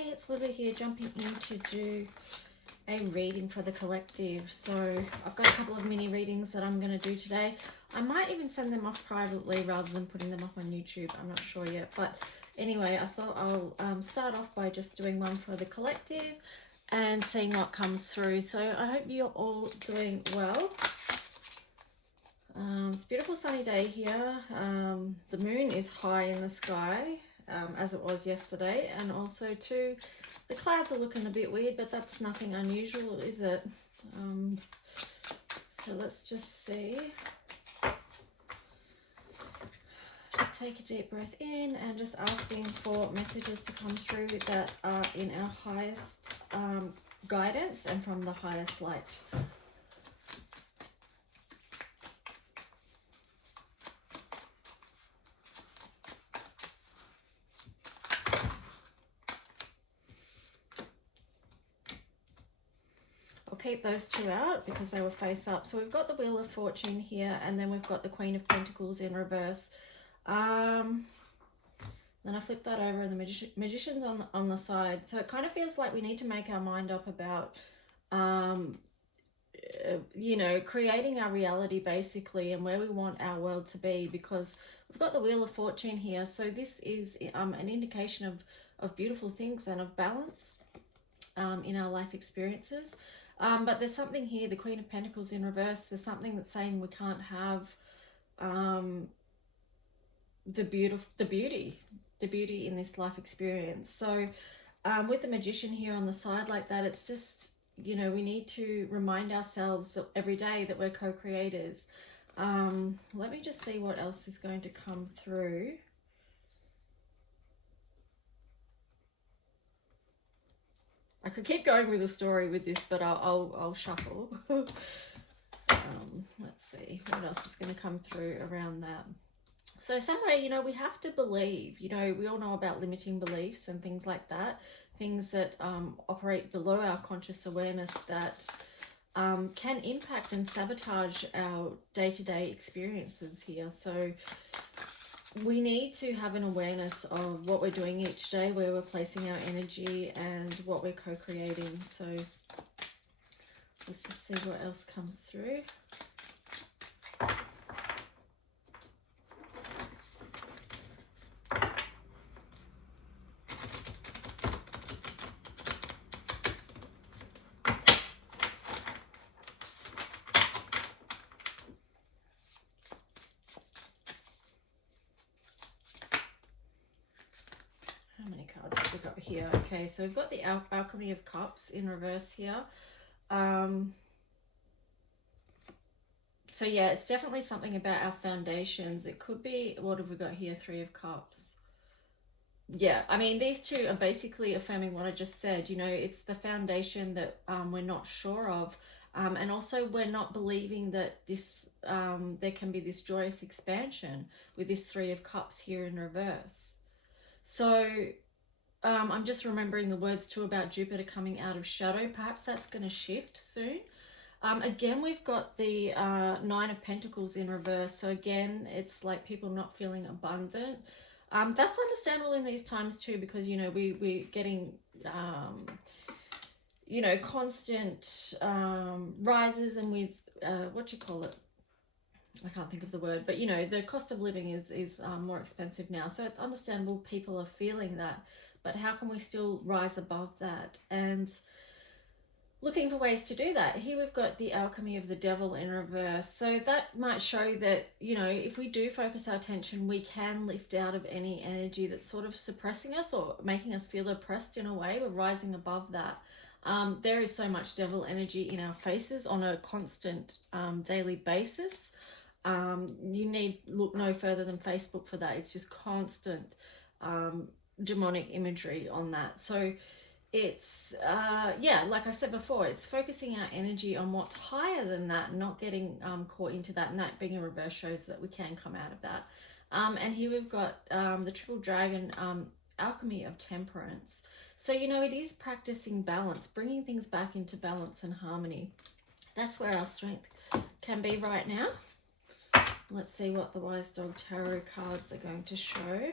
Hey, it's Lily here, jumping in to do a reading for the collective. So I've got a couple of mini readings that I'm going to do today. I might even send them off privately rather than putting them up on YouTube. I'm not sure yet. But anyway, I thought I'll start off by just doing one for the collective and seeing what comes through. So I hope you're all doing well. It's a beautiful sunny day here. The moon is high in the sky, as it was yesterday, and also too the clouds are looking a bit weird, but that's nothing unusual, is it? So let's just see. Just take a deep breath in and just asking for messages to come through that are in our highest guidance and from the highest light. Keep those two out because they were face up. So we've got the Wheel of Fortune here, and then we've got the Queen of Pentacles in reverse. Then I flip that over, and the Magician's on the side. So it kind of feels like we need to make our mind up about you know, creating our reality basically, and where we want our world to be, because we've got the Wheel of Fortune here. So this is an indication of beautiful things and of balance in our life experiences. But there's something here, the Queen of Pentacles in reverse. There's something that's saying we can't have the beauty in this life experience. So with the Magician here on the side like that, it's just, you know, we need to remind ourselves that every day that we're co-creators. Let me just see what else is going to come through. I could keep going with the story with this, but I'll shuffle. Let's see what else is going to come through around that. So somewhere, you know, we have to believe, you know, we all know about limiting beliefs and things like that, things that operate below our conscious awareness that can impact and sabotage our day-to-day experiences here. So we need to have an awareness of what we're doing each day, where we're placing our energy, and what we're co-creating. So let's just see what else comes through. How many cards have we got here? Okay, so we've got the Alchemy of Cups in reverse here. So yeah, it's definitely something about our foundations. It could be, what have we got here? Three of Cups. Yeah, I mean, these two are basically affirming what I just said. You know, it's the foundation that we're not sure of. And also we're not believing that this there can be this joyous expansion with this Three of Cups here in reverse. So I'm just remembering the words too about Jupiter coming out of shadow. Perhaps that's going to shift soon. Again, we've got the Nine of Pentacles in reverse. So again, it's like people not feeling abundant. That's understandable in these times too, because, you know, we're getting, you know, constant rises, and with, what you call it? I can't think of the word, but, you know, the cost of living is more expensive now. So it's understandable people are feeling that, but how can we still rise above that? And looking for ways to do that. Here we've got the Alchemy of the Devil in reverse. So that might show that, you know, if we do focus our attention, we can lift out of any energy that's sort of suppressing us or making us feel oppressed in a way. We're rising above that. There is so much devil energy in our faces on a constant daily basis. You need look no further than Facebook for that. It's just constant demonic imagery on that. So it's yeah, like I said before, it's focusing our energy on what's higher than that, not getting caught into that, and that being in reverse shows that we can come out of that. And here we've got the Triple Dragon, Alchemy of Temperance. So, you know, it is practicing balance, bringing things back into balance and harmony. That's where our strength can be right now. Let's see what the Wise Dog Tarot cards are going to show.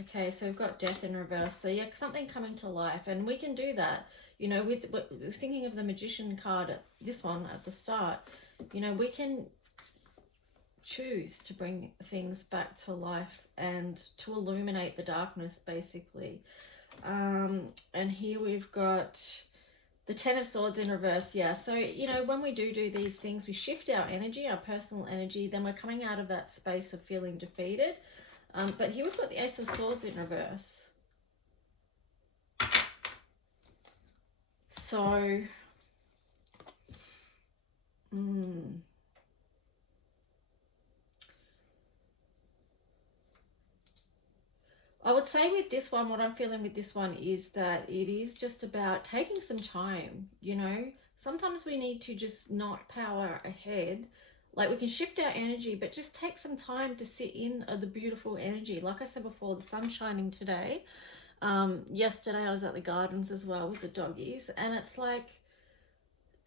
Okay, so we've got death in reverse. So yeah, something coming to life, and we can do that. You know, with thinking of the magician card, this one at the start, you know, we can choose to bring things back to life and to illuminate the darkness, basically. And here we've got the Ten of Swords in reverse. Yeah, so, you know, when we do these things, we shift our energy, our personal energy, then we're coming out of that space of feeling defeated. But here we've got the Ace of Swords in reverse. So, I would say with this one, what I'm feeling with this one is that it is just about taking some time, you know. Sometimes we need to just not power ahead. Like, we can shift our energy, but just take some time to sit in the beautiful energy. Like I said before, the sun's shining today. Yesterday I was at the gardens as well with the doggies, and it's like,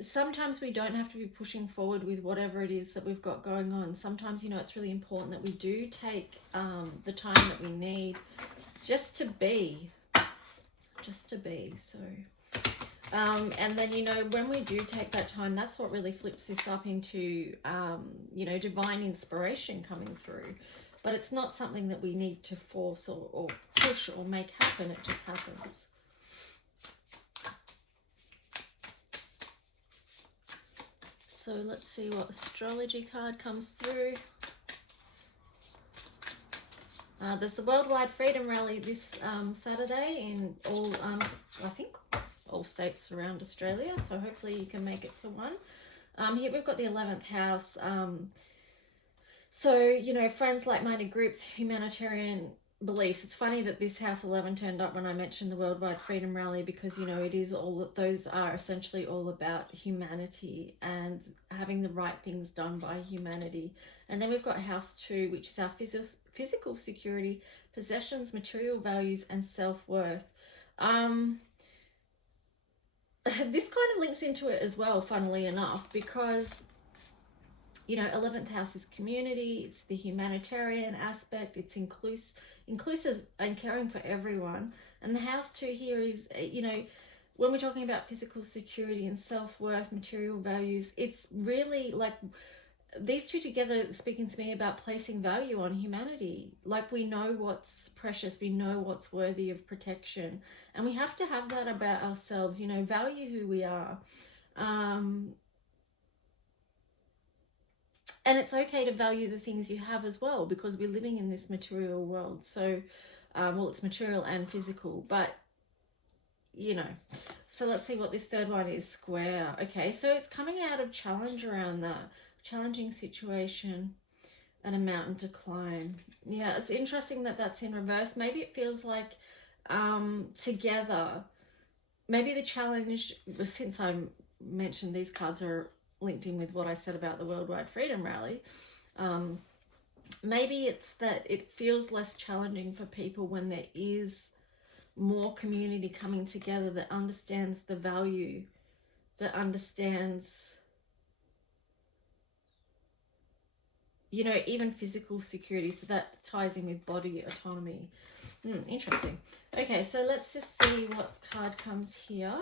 sometimes we don't have to be pushing forward with whatever it is that we've got going on. Sometimes, you know, it's really important that we do take the time that we need just to be. So and then, you know, when we do take that time, that's what really flips this up into you know, divine inspiration coming through. But it's not something that we need to force or push or make happen. It just happens. So let's see what astrology card comes through. There's the Worldwide Freedom Rally this Saturday in all, I think, all states around Australia. So hopefully you can make it to one. Here we've got the 11th house. So, you know, friends, like-minded groups, humanitarian beliefs. It's funny that this house 11 turned up when I mentioned the Worldwide Freedom Rally, because, you know, it is all, those are essentially all about humanity and having the right things done by humanity. And then we've got house 2, which is our physical security, possessions, material values, and self-worth. This kind of links into it as well, funnily enough, because, you know, 11th house is community, it's the humanitarian aspect, it's inclusive and caring for everyone. And the house 2 here is, you know, when we're talking about physical security and self-worth, material values, it's really like these two together speaking to me about placing value on humanity. Like, we know what's precious, we know what's worthy of protection, and we have to have that about ourselves, you know, value who we are. And it's okay to value the things you have as well, because we're living in this material world. So, well, it's material and physical, but, you know. So let's see what this third one is. Square. Okay, so it's coming out of challenge around that. Challenging situation and a mountain to climb. Yeah, it's interesting that that's in reverse. Maybe it feels like together. Maybe the challenge, since I mentioned these cards are linked in with what I said about the Worldwide Freedom Rally, maybe it's that it feels less challenging for people when there is more community coming together that understands the value, that understands, you know, even physical security. So that ties in with body autonomy. Interesting. Okay, so let's just see what card comes here.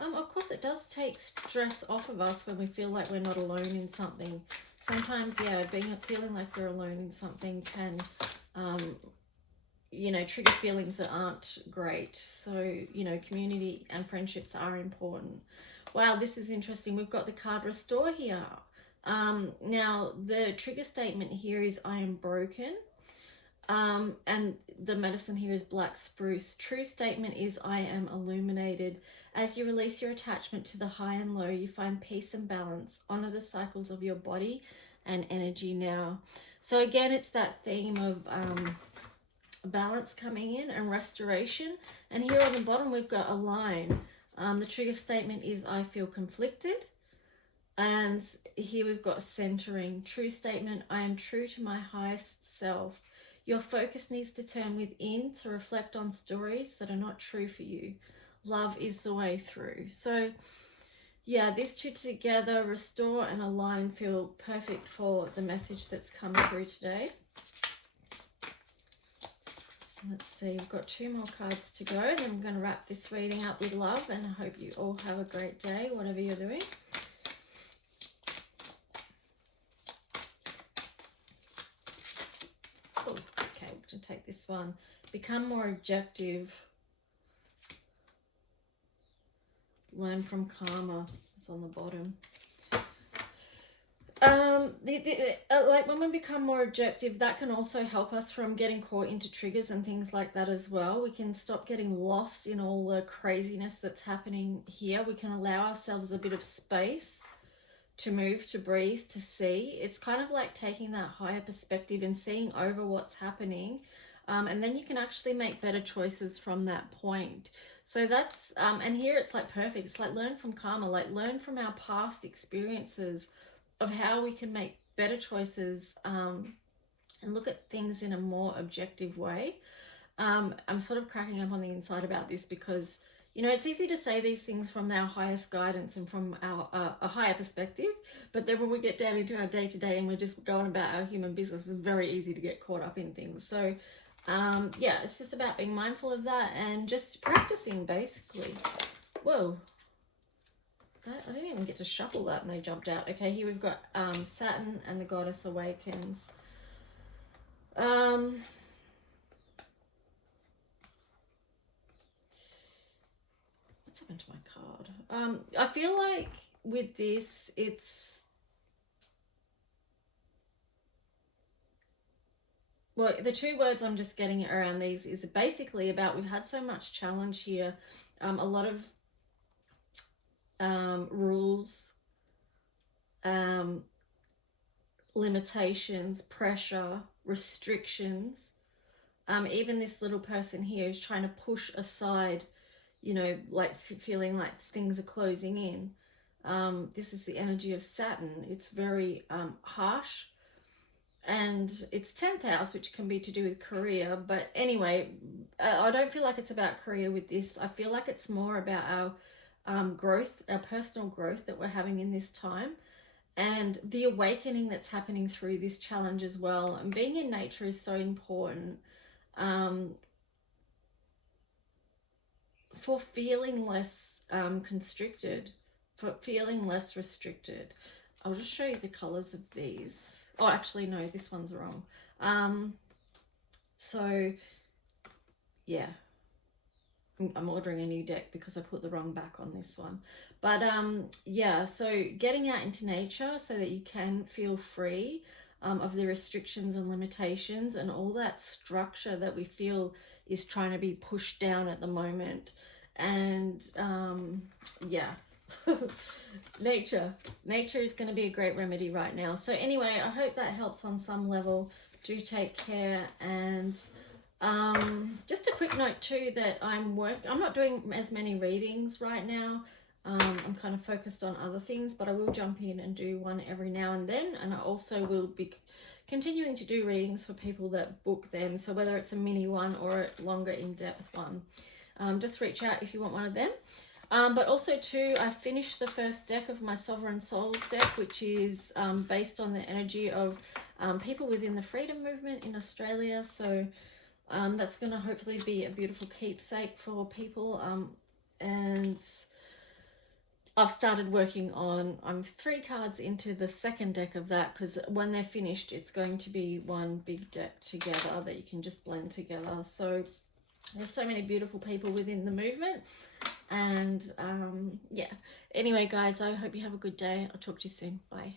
Of course, it does take stress off of us when we feel like we're not alone in something. Sometimes, yeah, feeling like we're alone in something can, you know, trigger feelings that aren't great. So, you know, community and friendships are important. Wow, this is interesting. We've got the card Restore here. Now, the trigger statement here is I am broken. And the medicine here is Black Spruce. True statement is I am illuminated. As you release your attachment to the high and low, you find peace and balance. Honor the cycles of your body and energy now. So again, it's that theme of balance coming in and restoration. And here on the bottom, we've got Align. The trigger statement is I feel conflicted. And here we've got Centering. True statement, I am true to my highest self. Your focus needs to turn within to reflect on stories that are not true for you. Love is the way through. So, yeah, these two together, Restore and Align, feel perfect for the message that's come through today. Let's see, we've got 2 more cards to go. Then I'm going to wrap this reading up with love, and I hope you all have a great day, whatever you're doing. Oh, okay, we're going to take this one. Become more objective. Learn from karma. It's on the bottom. Like when we become more objective, that can also help us from getting caught into triggers and things like that as well. We can stop getting lost in all the craziness that's happening here. We can allow ourselves a bit of space to move, to breathe, to see. It's kind of like taking that higher perspective and seeing over what's happening. And then you can actually make better choices from that point. So that's, and here it's like perfect. It's like learn from karma, like learn from our past experiences of how we can make better choices and look at things in a more objective way. I'm sort of cracking up on the inside about this because, you know, it's easy to say these things from our highest guidance and from our a higher perspective, but then when we get down into our day-to-day and we're just going about our human business, it's very easy to get caught up in things. So yeah, it's just about being mindful of that and just practicing, basically. Whoa. I didn't even get to shuffle that and they jumped out. Okay, here we've got Saturn and the Goddess Awakens. What's happened to my card? I feel like with this, it's... Well, the 2 words I'm just getting around these is basically about we've had so much challenge here. A lot of rules, limitations, pressure, restrictions. Even this little person here is trying to push aside, you know, like feeling like things are closing in. This is the energy of Saturn. It's very harsh, and it's 10th house, which can be to do with career. But anyway, I don't feel like it's about career with this. I feel like it's more about our growth, our personal growth that we're having in this time, and the awakening that's happening through this challenge as well. And being in nature is so important for feeling less constricted, for feeling less restricted. I'll just show you the colors of these. Oh, actually, no, this one's wrong. So yeah, I'm ordering a new deck because I put the wrong back on this one. But yeah, so getting out into nature so that you can feel free of the restrictions and limitations and all that structure that we feel is trying to be pushed down at the moment. And yeah, nature is going to be a great remedy right now. So anyway, I hope that helps on some level. Do take care. And just a quick note too that I'm not doing as many readings right now. I'm kind of focused on other things, but I will jump in and do one every now and then. And I also will be continuing to do readings for people that book them. So whether it's a mini one or a longer in-depth one, just reach out if you want one of them. But also too, I finished the first deck of my Sovereign Souls deck, which is based on the energy of people within the freedom movement in Australia. So that's going to hopefully be a beautiful keepsake for people. And I've started working on, I'm 3 cards into the second deck of that, because when they're finished, it's going to be one big deck together that you can just blend together. So there's so many beautiful people within the movement. And yeah, anyway guys, I hope you have a good day. I'll talk to you soon. Bye.